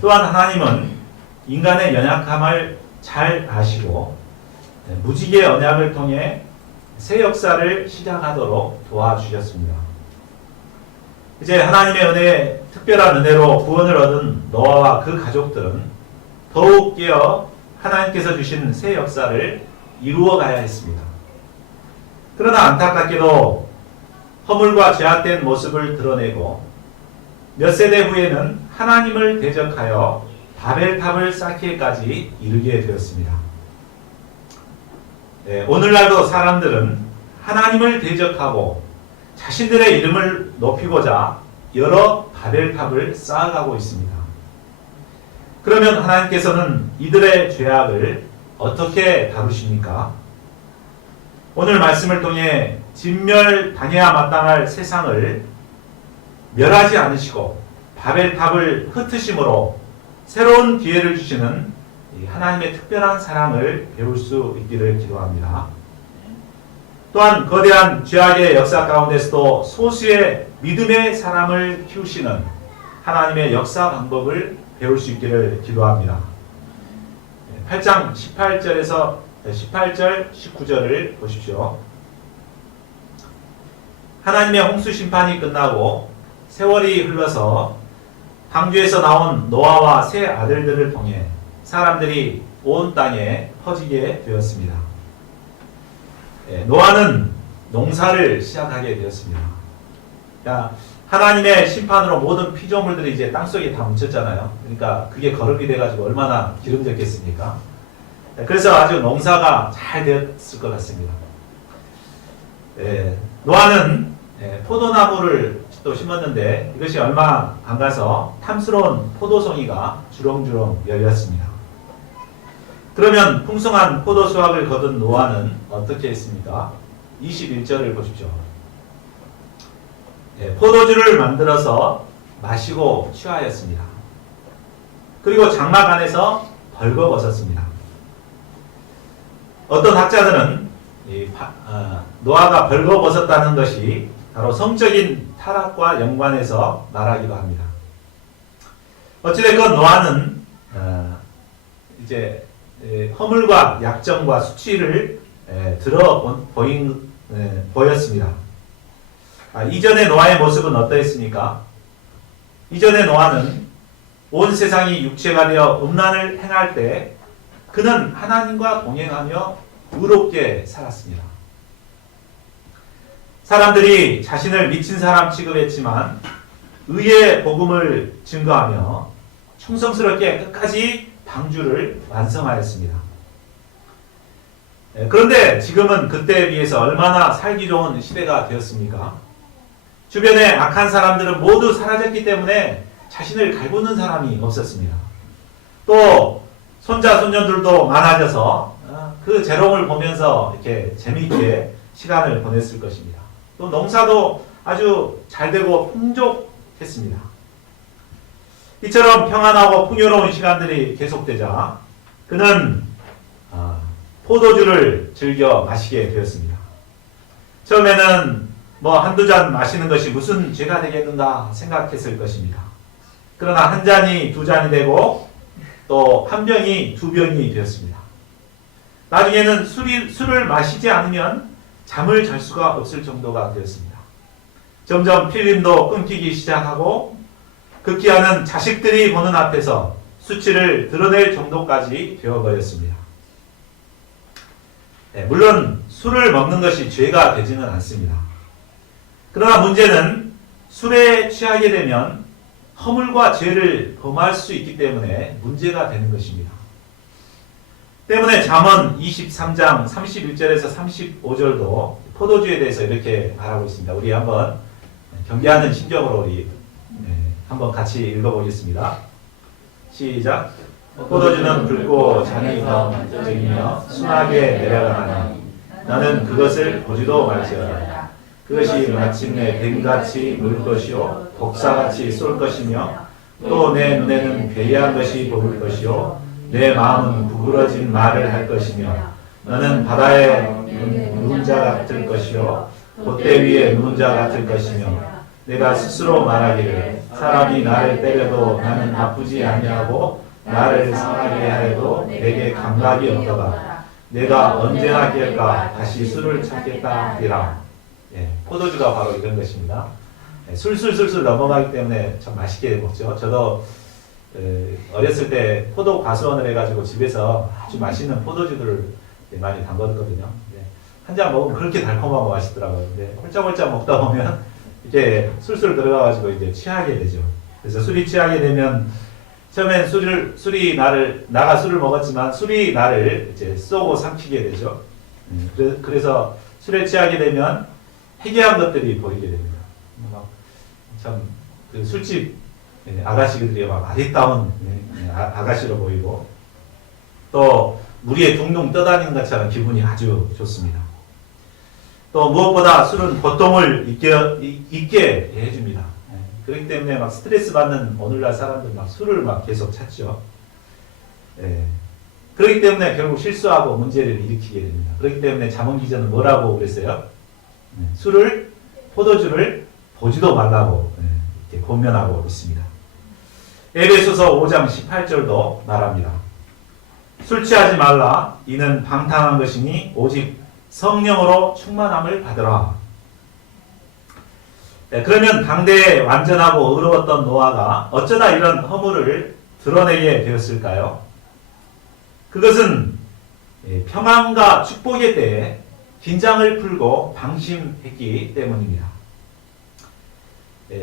또한 하나님은 인간의 연약함을 잘 아시고 무지개 언약을 통해 새 역사를 시작하도록 도와주셨습니다. 이제 하나님의 은혜에 특별한 은혜로 구원을 얻은 노아와 그 가족들은 더욱 깨어 하나님께서 주신 새 역사를 이루어 가야 했습니다. 그러나 안타깝게도 허물과 죄악된 모습을 드러내고 몇 세대 후에는 하나님을 대적하여 바벨탑을 쌓기까지 이르게 되었습니다. 오늘날도 사람들은 하나님을 대적하고 자신들의 이름을 높이고자 여러 바벨탑을 쌓아가고 있습니다. 그러면 하나님께서는 이들의 죄악을 어떻게 다루십니까? 오늘 말씀을 통해 진멸당해야 마땅할 세상을 멸하지 않으시고 바벨탑을 흩으심으로 새로운 기회를 주시는 하나님의 특별한 사랑을 배울 수 있기를 기도합니다. 또한 거대한 죄악의 역사 가운데서도 소수의 믿음의 사람을 키우시는 하나님의 역사 방법을 배울 수 있기를 기도합니다. 8장 18절, 19절을 보십시오. 하나님의 홍수 심판이 끝나고 세월이 흘러서 방주에서 나온 노아와 세 아들들을 통해 사람들이 온 땅에 퍼지게 되었습니다. 노아는 농사를 시작하게 되었습니다. 하나님의 심판으로 모든 피조물들이 이제 땅속에 다 묻혔잖아요. 그러니까 그게 거름이 돼가지고 얼마나 기름졌겠습니까? 그래서 아주 농사가 잘 되었을 것 같습니다. 노아는 포도나무를 또 심었는데 이것이 얼마 안 가서 탐스러운 포도송이가 주렁주렁 열렸습니다. 그러면 풍성한 포도 수확을 거둔 노아는 어떻게 했습니까? 21절을 보십시오. 포도주를 만들어서 마시고 취하였습니다. 그리고 장막 안에서 벌거벗었습니다. 어떤 학자들은 노아가 벌거벗었다는 것이 바로 성적인 타락과 연관해서 말하기도 합니다. 어찌됐건 노아는 이제 허물과 약점과 수치를 보였습니다. 이전의 노아의 모습은 어떠했습니까? 이전의 노아는 온 세상이 육체가 되어 음란을 행할 때 그는 하나님과 동행하며 의롭게 살았습니다. 사람들이 자신을 미친 사람 취급했지만 의의 복음을 증거하며 충성스럽게 끝까지 방주를 완성하였습니다. 그런데 지금은 그때에 비해서 얼마나 살기 좋은 시대가 되었습니까? 주변에 악한 사람들은 모두 사라졌기 때문에 자신을 갈구는 사람이 없었습니다. 또 손자 손녀들도 많아져서 그 재롱을 보면서 이렇게 재미있게 시간을 보냈을 것입니다. 또 농사도 아주 잘 되고 풍족했습니다. 이처럼 평안하고 풍요로운 시간들이 계속되자 그는 포도주를 즐겨 마시게 되었습니다. 처음에는 한두 잔 마시는 것이 무슨 죄가 되겠는가 생각했을 것입니다. 그러나 한 잔이 두 잔이 되고 또 한 병이 두 병이 되었습니다. 나중에는 술을 마시지 않으면 잠을 잘 수가 없을 정도가 되었습니다. 점점 필름도 끊기기 시작하고 극기하는 자식들이 보는 앞에서 수치를 드러낼 정도까지 되어버렸습니다. 물론 술을 먹는 것이 죄가 되지는 않습니다. 그러나 문제는 술에 취하게 되면 허물과 죄를 범할 수 있기 때문에 문제가 되는 것입니다. 때문에 잠언 23장 31절에서 35절도 포도주에 대해서 이렇게 말하고 있습니다. 우리 한번 경계하는 심정으로 우리 한번 같이 읽어보겠습니다. 시작. 포도주는 붉고 잔이 더 만져지며 순하게 내려가나니 나는 그것을 보지도 말지어다. 그것이 마침내 뱀같이 물 것이요 독사같이 쏠 것이며 또 내 눈에는 괴이한 것이 보일 것이요 내 마음은 구부러진 말을 할 것이며 너는 바다에 누운 자 같을 것이요 돛대 위에 누운 자 같을 것이며 내가 스스로 말하기를 사람이 나를 때려도 나는 아프지 아니하고 나를 상하게 하여도 내게 감각이 없도다. 내가 언제나 깰까 다시 술을 찾겠다 하리라. 예, 포도주가 바로 이런 것입니다. 예, 술술 넘어가기 때문에 참 맛있게 먹죠. 저도 어렸을 때 포도 과수원을 해가지고 집에서 아주 맛있는 포도주들을 많이 담궜거든요. 한 잔 먹으면 그렇게 달콤하고 맛있더라고요. 근데 홀짝홀짝 먹다 보면 이게 술술 들어가가지고 이제 취하게 되죠. 그래서 술이 취하게 되면 처음엔 나가 술을 먹었지만 술이 나를 이제 쏘고 삼키게 되죠. 그래서 술에 취하게 되면 해괴한 것들이 보이게 됩니다. 그 술집 아가씨들이 막 아리따운 아가씨로 보이고 또 물에 둥둥 떠다니는 것처럼 기분이 아주 좋습니다. 또 무엇보다 술은 고통을 잊게 해줍니다. 그렇기 때문에 막 스트레스 받는 오늘날 사람들 막 술을 막 계속 찾죠. 그렇기 때문에 결국 실수하고 문제를 일으키게 됩니다. 그렇기 때문에 잠언 기자는 뭐라고 그랬어요? 포도주를 보지도 말라고 이렇게 권면하고 있습니다. 에베소서 5장 18절도 말합니다. 술 취하지 말라. 이는 방탕한 것이니 오직 성령으로 충만함을 받으라. 그러면 당대에 완전하고 의로웠던 노아가 어쩌다 이런 허물을 드러내게 되었을까요? 그것은 평안과 축복의 때에 긴장을 풀고 방심했기 때문입니다.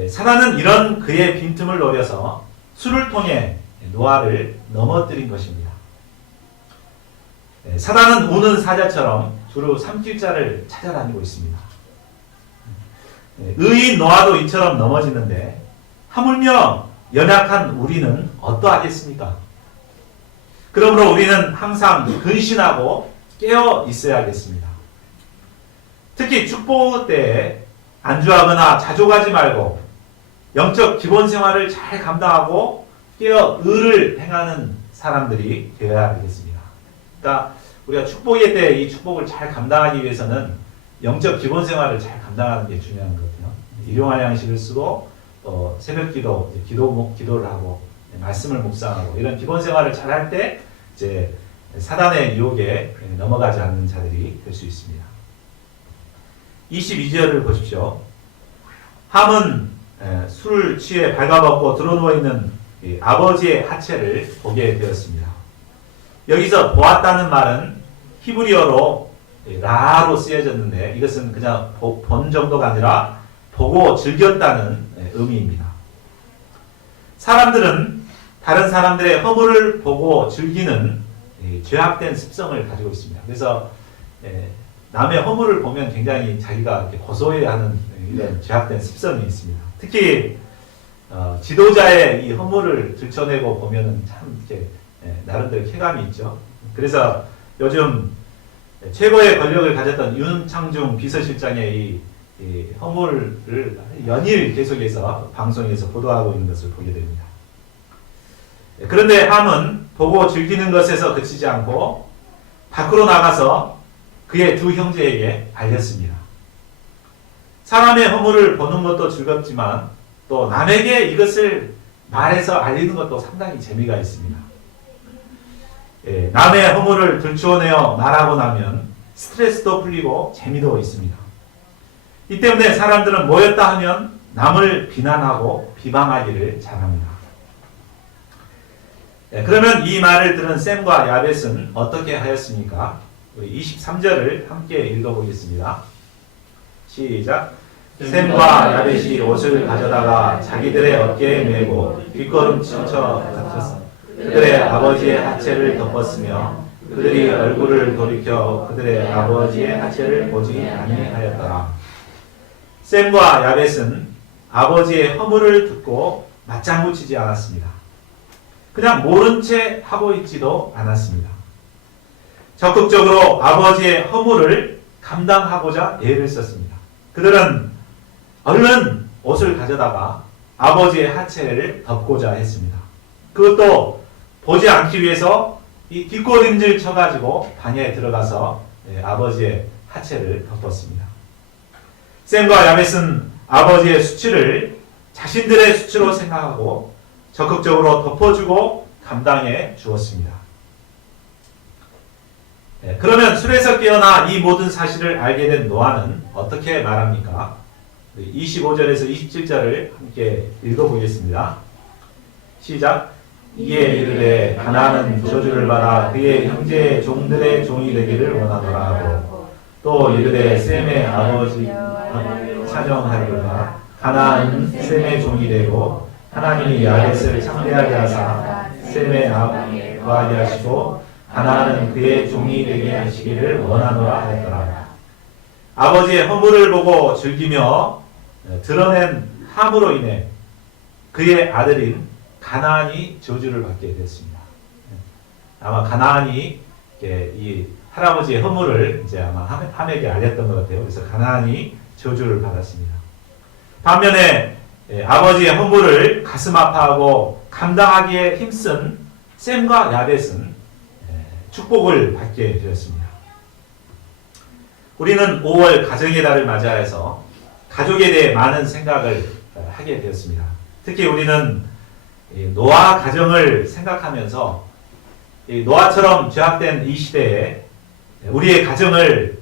사단은 이런 그의 빈틈을 노려서 술을 통해 노아를 넘어뜨린 것입니다. 사단은 우는 사자처럼 주로 삼킬 자를 찾아다니고 있습니다. 의인 노아도 이처럼 넘어지는데 하물며 연약한 우리는 어떠하겠습니까? 그러므로 우리는 항상 근신하고 깨어 있어야겠습니다. 특히 축복 때에 안주하거나 자족하지 말고 영적 기본 생활을 잘 감당하고 깨어 의를 행하는 사람들이 되어야 되겠습니다. 그러니까 우리가 축복의 때 이 축복을 잘 감당하기 위해서는 영적 기본 생활을 잘 감당하는 게 중요한 것 같아요. 일용할 양식을 쓰고 새벽 기도를 하고 말씀을 묵상하고 이런 기본 생활을 잘 할 때 이제 사단의 유혹에 넘어가지 않는 자들이 될 수 있습니다. 22절을 보십시오. 함은 술을 취해 발가벗고 드러누워 있는 아버지의 하체를 보게 되었습니다. 여기서 보았다는 말은 히브리어로 라로 쓰여졌는데 이것은 그냥 본 정도가 아니라 보고 즐겼다는 의미입니다. 사람들은 다른 사람들의 허물을 보고 즐기는 죄악된 습성을 가지고 있습니다. 그래서 남의 허물을 보면 굉장히 자기가 고소해하는 이런 죄악된 습성이 있습니다. 특히 지도자의 이 허물을 들춰내고 보면은 참 이렇게 나름대로 쾌감이 있죠. 그래서 요즘 최고의 권력을 가졌던 윤창중 비서실장의 이 허물을 연일 계속해서 방송에서 보도하고 있는 것을 보게 됩니다. 그런데 함은 보고 즐기는 것에서 그치지 않고 밖으로 나가서 그의 두 형제에게 알렸습니다. 사람의 허물을 보는 것도 즐겁지만 또 남에게 이것을 말해서 알리는 것도 상당히 재미가 있습니다. 남의 허물을 들추어내어 말하고 나면 스트레스도 풀리고 재미도 있습니다. 이 때문에 사람들은 모였다 하면 남을 비난하고 비방하기를 잘합니다. 그러면 이 말을 들은 셈과 야벳은 어떻게 하였습니까? 우리 23절을 함께 읽어보겠습니다. 시작. 셈과 야벳이 옷을 가져다가 자기들의 어깨에 메고 뒷걸음쳐 갇혔습니다. 그들의 아버지의 하체를 덮었으며 그들이 얼굴을 돌이켜 그들의 아버지의 하체를 보지 아니하였더라. 셈과 야벳은 아버지의 허물을 듣고 맞장구 치지 않았습니다. 그냥 모른 채 하고 있지도 않았습니다. 적극적으로 아버지의 허물을 감당하고자 애를 썼습니다. 그들은 얼른 옷을 가져다가 아버지의 하체를 덮고자 했습니다. 그것도 보지 않기 위해서 이 뒷걸음질 쳐가지고 방에 들어가서 아버지의 하체를 덮었습니다. 셈과 야벳은 아버지의 수치를 자신들의 수치로 생각하고 적극적으로 덮어주고 감당해 주었습니다. 그러면 술에서 깨어나 이 모든 사실을 알게 된 노아는 어떻게 말합니까? 25절에서 27절을 함께 읽어보겠습니다. 시작. 이에 이르되 가나안은 저주를 받아 그의 형제의 종들의 종이 되기를 원하노라 하고, 또 이르되 셈의 아버지 찬영하리로다. 가나안은 셈의 종이 되고 하나님이 야벳을 창대하게 하사 셈의 아버지 하시고 가나안은 그의 종이 되게 하시기를 원하노라 했더라. 아버지의 허물을 보고 즐기며 드러낸 함으로 인해 그의 아들인 가나안이 저주를 받게 됐습니다. 아마 가나안이 이 할아버지의 허물을 이제 아마 함에게 알렸던 것 같아요. 그래서 가나안이 저주를 받았습니다. 반면에 아버지의 허물을 가슴 아파하고 감당하기에 힘쓴 셈과 야벳은 축복을 받게 되었습니다. 우리는 5월 가정의 달을 맞이해서 가족에 대해 많은 생각을 하게 되었습니다. 특히 우리는 노아 가정을 생각하면서 노아처럼 죄악된 이 시대에 우리의 가정을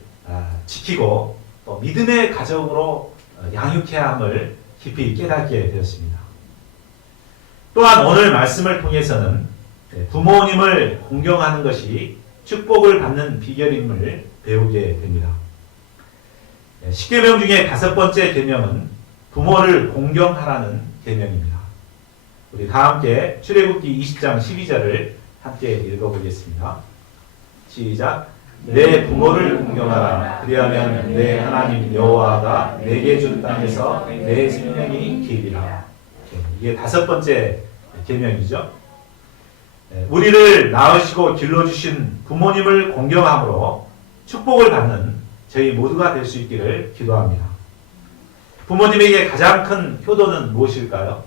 지키고 또 믿음의 가정으로 양육해야 함을 깊이 깨닫게 되었습니다. 또한 오늘 말씀을 통해서는 부모님을 공경하는 것이 축복을 받는 비결임을 배우게 됩니다. 10계명 중에 5번째 계명은 부모를 공경하라는 계명입니다. 우리 다 함께 출애굽기 20장 12절을 함께 읽어보겠습니다. 시작. 내 부모를 공경하라. 그리하면 내 하나님 여호와가 내게 준 땅에서 내 생명이 길리라. 이게 5번째 계명이죠. 우리를 낳으시고 길러주신 부모님을 공경함으로 축복을 받는 저희 모두가 될 수 있기를 기도합니다. 부모님에게 가장 큰 효도는 무엇일까요?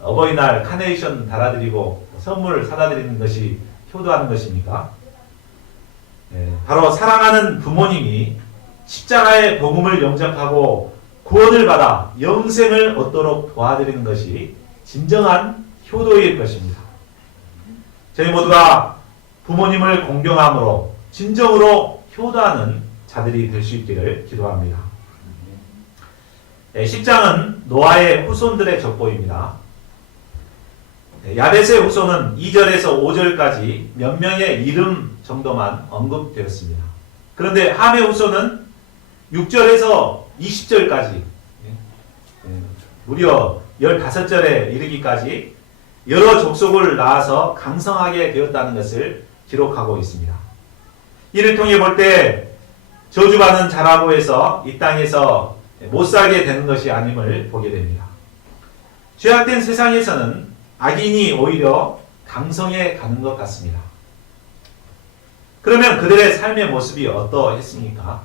어버이날 카네이션 달아드리고 선물을 사다 드리는 것이 효도하는 것입니까? 바로 사랑하는 부모님이 십자가의 복음을 영접하고 구원을 받아 영생을 얻도록 도와드리는 것이 진정한 효도일 것입니다. 저희 모두가 부모님을 공경함으로 진정으로 효도하는 자들이 될 수 있기를 기도합니다. 10장은 노아의 후손들의 족보입니다. 야벳의 후손은 2절에서 5절까지 몇 명의 이름 정도만 언급되었습니다. 그런데 함의 후손은 6절에서 20절까지 무려 15절에 이르기까지 여러 족속을 낳아서 강성하게 되었다는 것을 기록하고 있습니다. 이를 통해 볼 때 저주받는 자라고 해서 이 땅에서 못 살게 되는 것이 아님을 보게 됩니다. 죄악된 세상에서는 악인이 오히려 강성해 가는 것 같습니다. 그러면 그들의 삶의 모습이 어떠했습니까?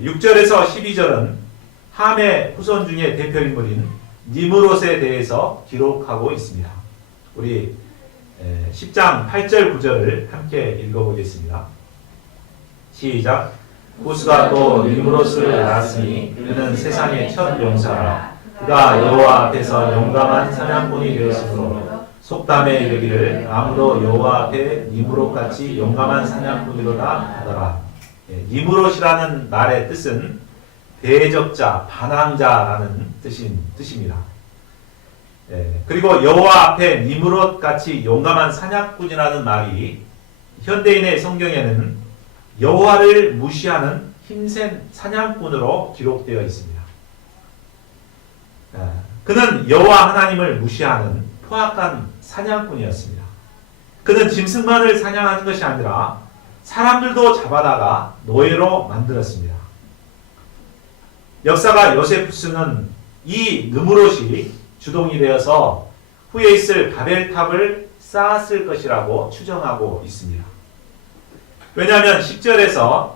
6절에서 12절은 함의 후손 중에 대표인물인 니므롯에 대해서 기록하고 있습니다. 우리 10장 8절 9절을 함께 읽어보겠습니다. 시작. 구스가 또 니므롯을 낳았으니 그는 세상의 첫 용사라. 그가 여호와 앞에서 용감한 사냥꾼이 되었으므로 속담에 이르기를 아무도 여호와 앞에 니므롯같이 용감한 사냥꾼이로다 하더라. 니므롯이라는 말의 뜻은 대적자, 반항자라는 뜻입니다. 그리고 여호와 앞에 니므롯같이 용감한 사냥꾼이라는 말이 현대인의 성경에는 여호와를 무시하는 힘센 사냥꾼으로 기록되어 있습니다. 그는 여호와 하나님을 무시하는 포악한 사냥꾼이었습니다. 그는 짐승만을 사냥하는 것이 아니라 사람들도 잡아다가 노예로 만들었습니다. 역사가 요세푸스는 이 느므롯이 주동이 되어서 후에 있을 바벨탑을 쌓았을 것이라고 추정하고 있습니다. 왜냐하면 10절에서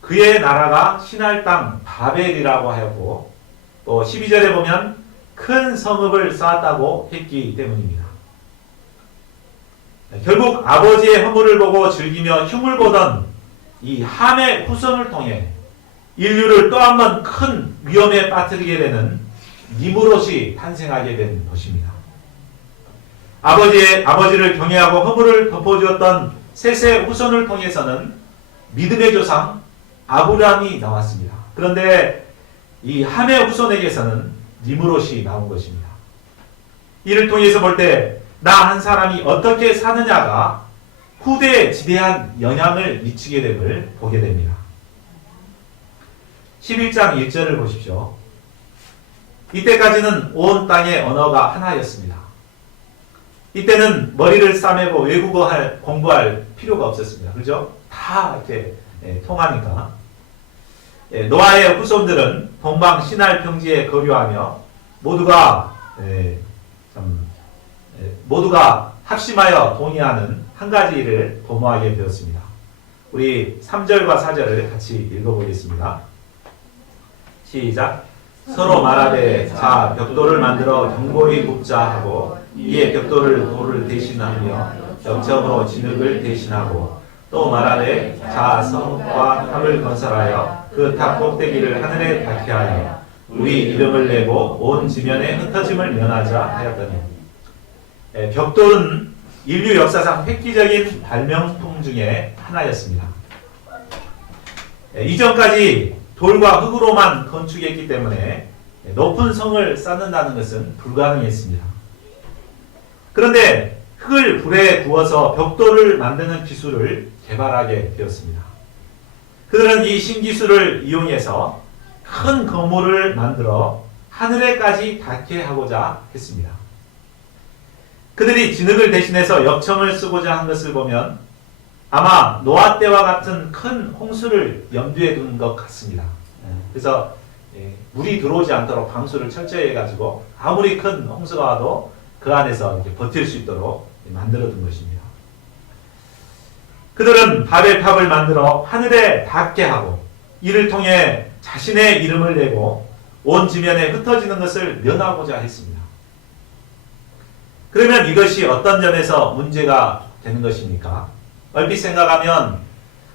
그의 나라가 신할 땅 바벨이라고 하였고 또 12절에 보면 큰 성읍을 쌓았다고 했기 때문입니다. 결국 아버지의 허물을 보고 즐기며 흉을 보던 이 함의 후손을 통해 인류를 또 한 번 큰 위험에 빠뜨리게 되는 니므롯이 탄생하게 된 것입니다. 아버지를 경외하고 허물을 덮어주었던 셋의 후손을 통해서는 믿음의 조상 아브라함이 나왔습니다. 그런데 이 함의 후손에게서는 니므롯이 나온 것입니다. 이를 통해서 볼 때 나 한 사람이 어떻게 사느냐가 후대에 지대한 영향을 미치게 됨을 보게 됩니다. 11장 1절을 보십시오. 이때까지는 온 땅의 언어가 하나였습니다. 이때는 머리를 싸매고 외국어 공부할 필요가 없었습니다. 그죠? 다 이렇게 통하니까. 노아의 후손들은 동방 시날 평지에 거류하며 모두가 합심하여 동의하는 한 가지 일을 도모하게 되었습니다. 우리 3절과 4절을 같이 읽어보겠습니다. 시작. 서로 말하되 자 벽돌을 만들어 견고히 굽자 하고 이에 벽돌을 돌을 대신하며 역청으로 진흙을 대신하고 또 말하되 자 성과 탑을 건설하여 그 탑 꼭대기를 하늘에 닿게 하여 우리 이름을 내고 온 지면에 흩어짐을 면하자 하였더니 벽돌은 인류 역사상 획기적인 발명품 중에 하나였습니다. 이전까지 돌과 흙으로만 건축했기 때문에 높은 성을 쌓는다는 것은 불가능했습니다. 그런데 흙을 불에 구워서 벽돌을 만드는 기술을 개발하게 되었습니다. 그들은 이 신기술을 이용해서 큰 건물을 만들어 하늘에까지 닿게 하고자 했습니다. 그들이 진흙을 대신해서 역청을 쓰고자 한 것을 보면 아마 노아 때와 같은 큰 홍수를 염두에 둔 것 같습니다. 그래서 물이 들어오지 않도록 방수를 철저히 해가지고 아무리 큰 홍수가 와도 그 안에서 이렇게 버틸 수 있도록 만들어 둔 것입니다. 그들은 바벨탑을 만들어 하늘에 닿게 하고 이를 통해 자신의 이름을 내고 온 지면에 흩어지는 것을 면하고자 했습니다. 그러면 이것이 어떤 점에서 문제가 되는 것입니까? 얼핏 생각하면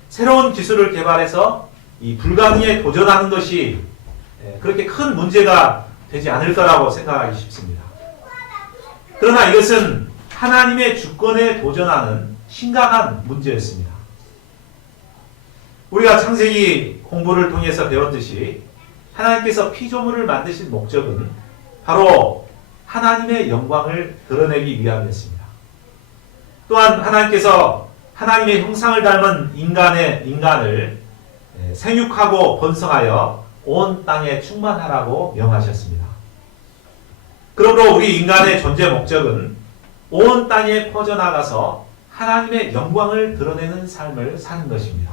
새로운 기술을 개발해서 이 불가능에 도전하는 것이 그렇게 큰 문제가 되지 않을 거라고 생각하기 쉽습니다. 그러나 이것은 하나님의 주권에 도전하는 심각한 문제였습니다. 우리가 창세기 공부를 통해서 배웠듯이 하나님께서 피조물을 만드신 목적은 바로 하나님의 영광을 드러내기 위함이었습니다. 또한 하나님께서 하나님의 형상을 닮은 인간을 생육하고 번성하여 온 땅에 충만하라고 명하셨습니다. 그러므로 우리 인간의 존재 목적은 온 땅에 퍼져나가서 하나님의 영광을 드러내는 삶을 사는 것입니다.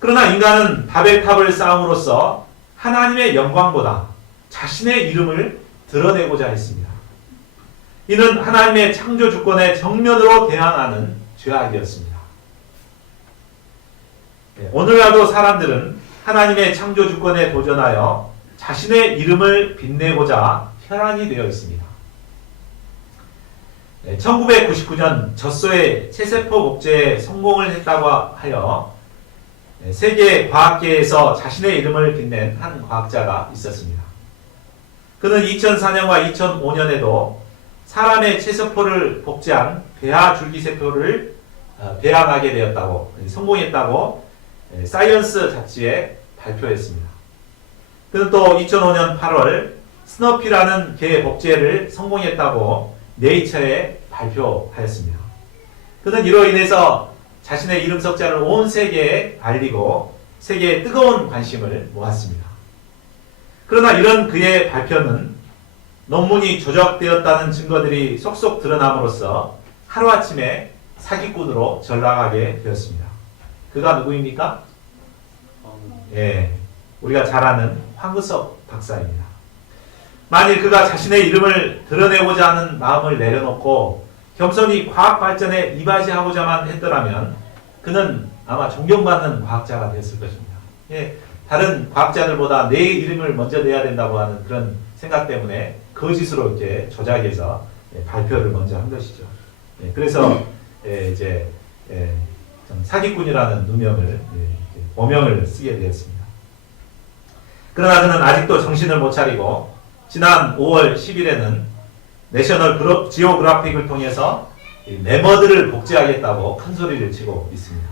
그러나 인간은 바벨탑을 쌓음으로써 하나님의 영광보다 자신의 이름을 드러내고자 했습니다. 이는 하나님의 창조 주권에 정면으로 대항하는 죄악이었습니다. 오늘날도 사람들은 하나님의 창조 주권에 도전하여 자신의 이름을 빛내고자 혈안이 되어 있습니다. 1999년 젖소의 체세포 복제에 성공을 했다고 하여 세계 과학계에서 자신의 이름을 빛낸 한 과학자가 있었습니다. 그는 2004년과 2005년에도 사람의 체세포를 복제한 배아 줄기세포를 배양하게 되었다고, 성공했다고 사이언스 잡지에 발표했습니다. 그는 또 2005년 8월 스너피라는 개 복제를 성공했다고 네이처에 발표하였습니다. 그는 이로 인해서 자신의 이름 석자를 온 세계에 알리고 세계에 뜨거운 관심을 모았습니다. 그러나 이런 그의 발표는 논문이 조작되었다는 증거들이 속속 드러남으로써 하루아침에 사기꾼으로 전락하게 되었습니다. 그가 누구입니까? 우리가 잘 아는 황그석 박사입니다. 만일 그가 자신의 이름을 드러내고자 하는 마음을 내려놓고 겸손히 과학 발전에 이바지하고자만 했더라면 그는 아마 존경받는 과학자가 되었을 것입니다. 다른 과학자들보다 내 이름을 먼저 내야 된다고 하는 그런 생각 때문에 거짓으로 이렇게 조작해서 발표를 먼저 한 것이죠. 그래서 이제 사기꾼이라는 누명을 오명을 쓰게 되었습니다. 그러나 그는 아직도 정신을 못 차리고 지난 5월 10일에는 내셔널 지오그래픽을 통해서 매머드를 복제하겠다고 큰 소리를 치고 있습니다.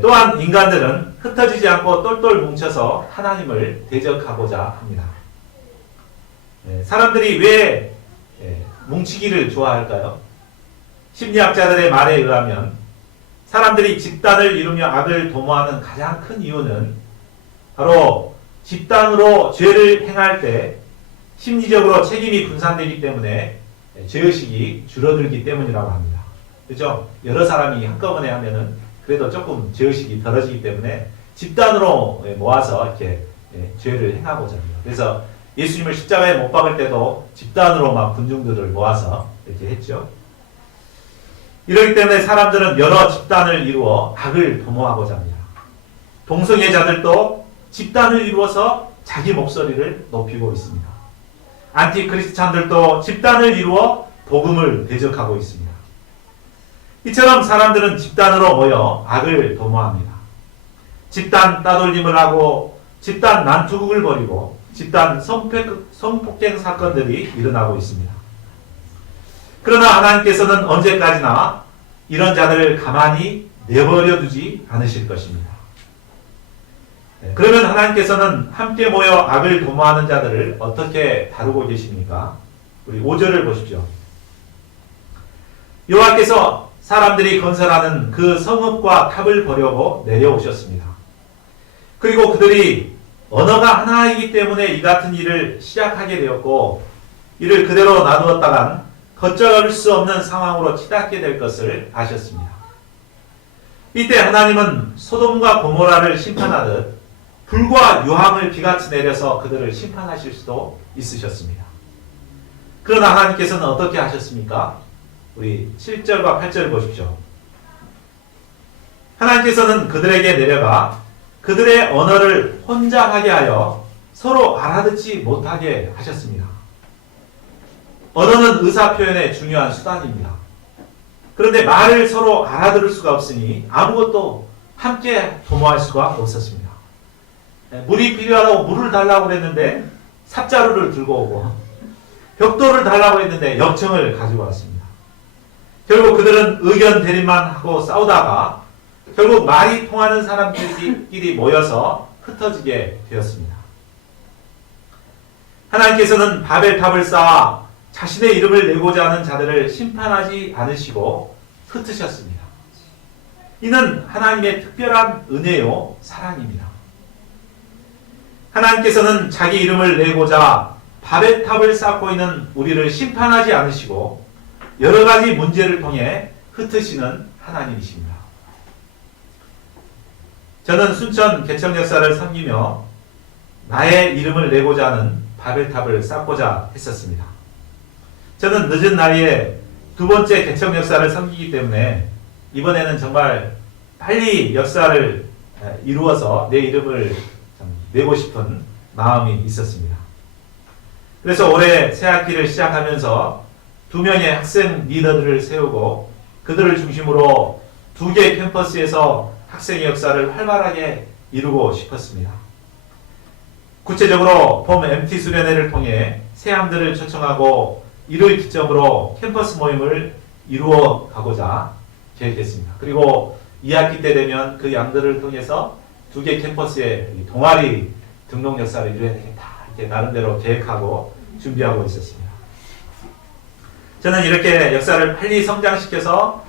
또한 인간들은 흩어지지 않고 똘똘 뭉쳐서 하나님을 대적하고자 합니다. 사람들이 왜 뭉치기를 좋아할까요? 심리학자들의 말에 의하면 사람들이 집단을 이루며 악을 도모하는 가장 큰 이유는 바로 집단으로 죄를 행할 때 심리적으로 책임이 분산되기 때문에 죄의식이 줄어들기 때문이라고 합니다. 그렇죠? 여러 사람이 한꺼번에 하면은 그래도 조금 죄의식이 덜어지기 때문에 집단으로 모아서 이렇게 죄를 행하고자 합니다. 그래서 예수님을 십자가에 못 박을 때도 집단으로 막 군중들을 모아서 이렇게 했죠. 이렇기 때문에 사람들은 여러 집단을 이루어 악을 도모하고자 합니다. 동성애자들도 집단을 이루어서 자기 목소리를 높이고 있습니다. 안티크리스찬들도 집단을 이루어 복음을 대적하고 있습니다. 이처럼 사람들은 집단으로 모여 악을 도모합니다. 집단 따돌림을 하고 집단 난투극을 벌이고 집단 성폭행 사건들이 일어나고 있습니다. 그러나 하나님께서는 언제까지나 이런 자들을 가만히 내버려 두지 않으실 것입니다. 그러면 하나님께서는 함께 모여 악을 도모하는 자들을 어떻게 다루고 계십니까? 우리 5절을 보십시오. 여호와께서 사람들이 건설하는 그 성읍과 탑을 보려고 내려오셨습니다. 그리고 그들이 언어가 하나이기 때문에 이 같은 일을 시작하게 되었고 이를 그대로 놔두었다간 걷잡을 수 없는 상황으로 치닫게 될 것을 아셨습니다. 이때 하나님은 소돔과 고모라를 심판하듯 불과 유황을 비같이 내려서 그들을 심판하실 수도 있으셨습니다. 그러나 하나님께서는 어떻게 하셨습니까? 우리 7절과 8절 보십시오. 하나님께서는 그들에게 내려가 그들의 언어를 혼잡하게 하여 서로 알아듣지 못하게 하셨습니다. 언어는 의사표현의 중요한 수단입니다. 그런데 말을 서로 알아들을 수가 없으니 아무것도 함께 도모할 수가 없었습니다. 물이 필요하다고 물을 달라고 그랬는데 삽자루를 들고 오고 벽돌을 달라고 했는데 역청을 가지고 왔습니다. 결국 그들은 의견 대립만 하고 싸우다가 결국 말이 통하는 사람들끼리 모여서 흩어지게 되었습니다. 하나님께서는 바벨탑을 쌓아 자신의 이름을 내고자 하는 자들을 심판하지 않으시고 흩으셨습니다. 이는 하나님의 특별한 은혜요 사랑입니다. 하나님께서는 자기 이름을 내고자 바벨탑을 쌓고 있는 우리를 심판하지 않으시고 여러 가지 문제를 통해 흩으시는 하나님이십니다. 저는 순천 개척 역사를 섬기며 나의 이름을 내고자 하는 바벨탑을 쌓고자 했었습니다. 저는 늦은 나이에 두 번째 개척 역사를 섬기기 때문에 이번에는 정말 빨리 역사를 이루어서 내 이름을 내고 싶은 마음이 있었습니다. 그래서 올해 새학기를 시작하면서 2명의 학생 리더들을 세우고 그들을 중심으로 2개 캠퍼스에서 학생의 역사를 활발하게 이루고 싶었습니다. 구체적으로 봄 MT 수련회를 통해 새함들을 초청하고 이를 기점으로 캠퍼스 모임을 이루어 가고자 계획했습니다. 그리고 2학기 때 되면 그 양들을 통해서 2개 캠퍼스에 동아리 등록 역사를 이루어야 되겠다. 이렇게 나름대로 계획하고 준비하고 있었습니다. 저는 이렇게 역사를 빨리 성장시켜서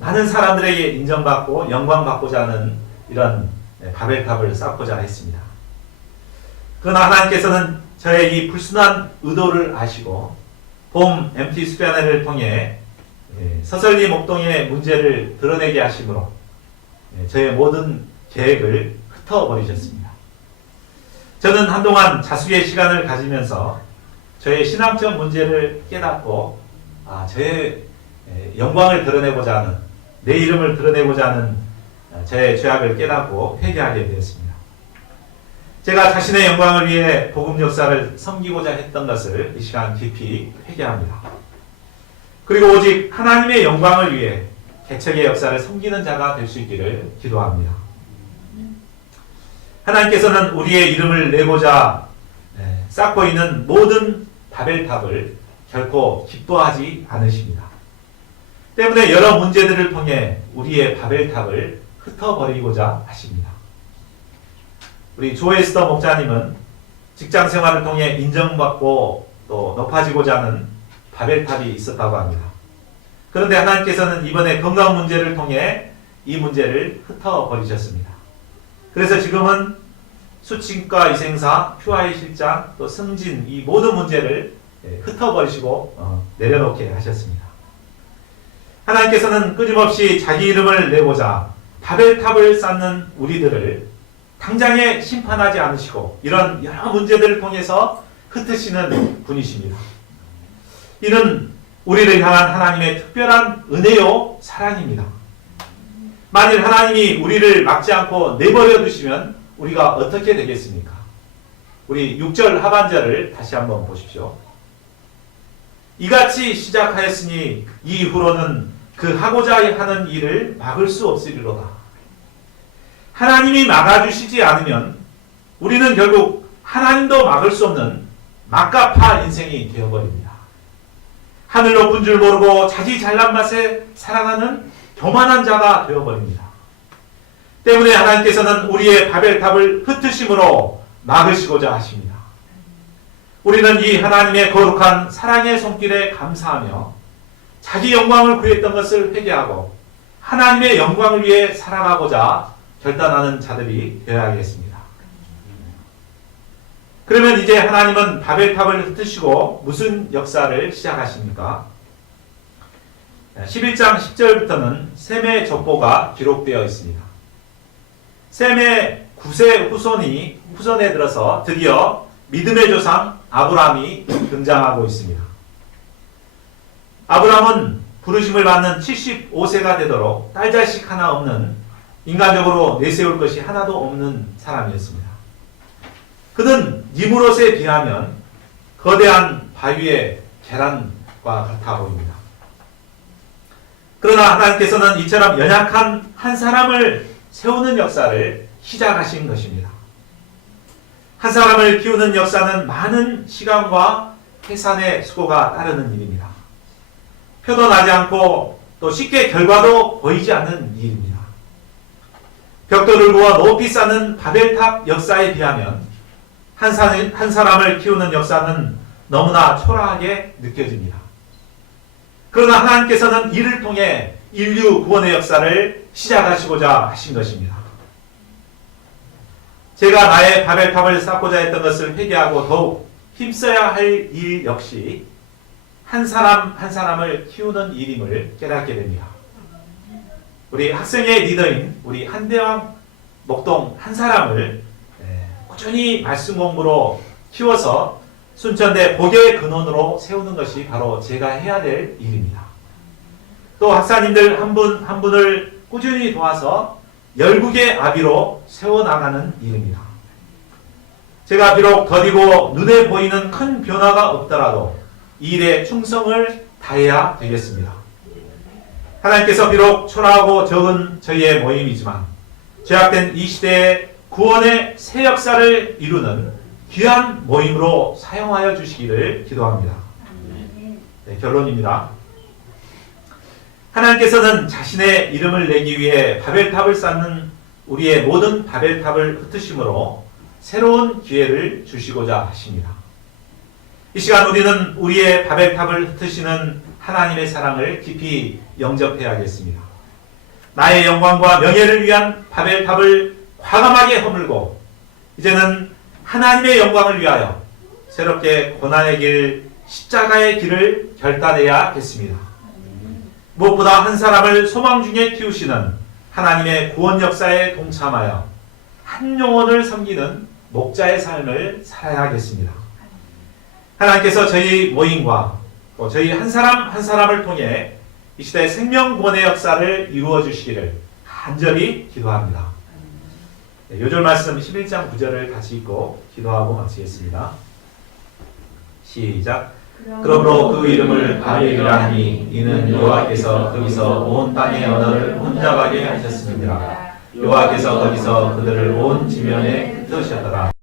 많은 사람들에게 인정받고 영광받고자 하는 이런 바벨탑을 쌓고자 했습니다. 그러나 하나님께서는 저의 이 불순한 의도를 아시고 봄 MT 수련회를 통해 서설리 목동의 문제를 드러내게 하심으로 저의 모든 계획을 흩어버리셨습니다. 저는 한동안 자숙의 시간을 가지면서 저의 신앙적 문제를 깨닫고 저의 영광을 드러내고자 하는 내 이름을 드러내고자 하는 저의 죄악을 깨닫고 회개하게 되었습니다. 제가 자신의 영광을 위해 복음 역사를 섬기고자 했던 것을 이 시간 깊이 회개합니다. 그리고 오직 하나님의 영광을 위해 개척의 역사를 섬기는 자가 될 수 있기를 기도합니다. 하나님께서는 우리의 이름을 내고자 쌓고 있는 모든 바벨탑을 결코 기뻐하지 않으십니다. 때문에 여러 문제들을 통해 우리의 바벨탑을 흩어버리고자 하십니다. 우리 조에스더 목사님은 직장 생활을 통해 인정받고 또 높아지고자 하는 바벨탑이 있었다고 합니다. 그런데 하나님께서는 이번에 건강 문제를 통해 이 문제를 흩어버리셨습니다. 그래서 지금은 수치과 위생사, QI 실장, 또 승진 이 모든 문제를 흩어버리시고 내려놓게 하셨습니다. 하나님께서는 끊임없이 자기 이름을 내고자 바벨탑을 쌓는 우리들을 당장에 심판하지 않으시고 이런 여러 문제들을 통해서 흩으시는 분이십니다. 이는 우리를 향한 하나님의 특별한 은혜요 사랑입니다. 만일 하나님이 우리를 막지 않고 내버려 두시면 우리가 어떻게 되겠습니까? 우리 6절 하반절을 다시 한번 보십시오. 이같이 시작하였으니 이후로는 그 하고자 하는 일을 막을 수 없으리로다. 하나님이 막아주시지 않으면 우리는 결국 하나님도 막을 수 없는 막가파 인생이 되어버립니다. 하늘 높은 줄 모르고 자기 잘난 맛에 살아가는 교만한 자가 되어버립니다. 때문에 하나님께서는 우리의 바벨탑을 흩으심으로 막으시고자 하십니다. 우리는 이 하나님의 거룩한 사랑의 손길에 감사하며 자기 영광을 구했던 것을 회개하고 하나님의 영광을 위해 살아가고자 결단하는 자들이 되어야겠습니다. 그러면 이제 하나님은 바벨탑을 흩으시고 무슨 역사를 시작하십니까? 11장 10절부터는 셈의 족보가 기록되어 있습니다. 셈의 9세 후손에 들어서 드디어 믿음의 조상 아브라함이 등장하고 있습니다. 아브라함은 부르심을 받는 75세가 되도록 딸자식 하나 없는 인간적으로 내세울 것이 하나도 없는 사람이었습니다. 그는 니무롯에 비하면 거대한 바위의 계란과 같아 보입니다. 그러나 하나님께서는 이처럼 연약한 한 사람을 세우는 역사를 시작하신 것입니다. 한 사람을 키우는 역사는 많은 시간과 해산의 수고가 따르는 일입니다. 표도 나지 않고 또 쉽게 결과도 보이지 않는 일입니다. 벽돌을 구워 높이 쌓는 바벨탑 역사에 비하면 한 사람을 키우는 역사는 너무나 초라하게 느껴집니다. 그러나 하나님께서는 이를 통해 인류 구원의 역사를 시작하시고자 하신 것입니다. 제가 나의 바벨탑을 쌓고자 했던 것을 회개하고 더욱 힘써야 할 일 역시 한 사람 한 사람을 키우는 일임을 깨닫게 됩니다. 우리 학생의 리더인 우리 한대왕 목동 한 사람을 꾸준히 말씀 공부로 키워서 순천대 복의 근원으로 세우는 것이 바로 제가 해야 될 일입니다. 또 학사님들 한 분 한 분을 꾸준히 도와서 열국의 아비로 세워나가는 일입니다. 제가 비록 더디고 눈에 보이는 큰 변화가 없더라도 이 일에 충성을 다해야 되겠습니다. 하나님께서 비록 초라하고 적은 저희의 모임이지만 죄악된 이 시대의 구원의 새 역사를 이루는 귀한 모임으로 사용하여 주시기를 기도합니다. 네, 결론입니다. 하나님께서는 자신의 이름을 내기 위해 바벨탑을 쌓는 우리의 모든 바벨탑을 흩으심으로 새로운 기회를 주시고자 하십니다. 이 시간 우리는 우리의 바벨탑을 흩으시는 하나님의 사랑을 깊이 영접해야겠습니다. 나의 영광과 명예를 위한 바벨탑을 과감하게 허물고 이제는 하나님의 영광을 위하여 새롭게 고난의 길, 십자가의 길을 결단해야겠습니다. 무엇보다 한 사람을 소망 중에 키우시는 하나님의 구원 역사에 동참하여 한 영혼을 섬기는 목자의 삶을 살아야겠습니다. 하나님께서 저희 모임과 또 저희 한 사람 한 사람을 통해 이 시대 생명 구원의 역사를 이루어 주시기를 간절히 기도합니다. 네, 요절 말씀 11장 9절을 같이 읽고 기도하고 마치겠습니다. 시작. 그러므로 그 이름을 바벨이라 하니 이는 여호와께서 거기서 온 땅의 언어를 혼잡하게 하셨습니다. 여호와께서 거기서 그들을 온 지면에 것이었더라.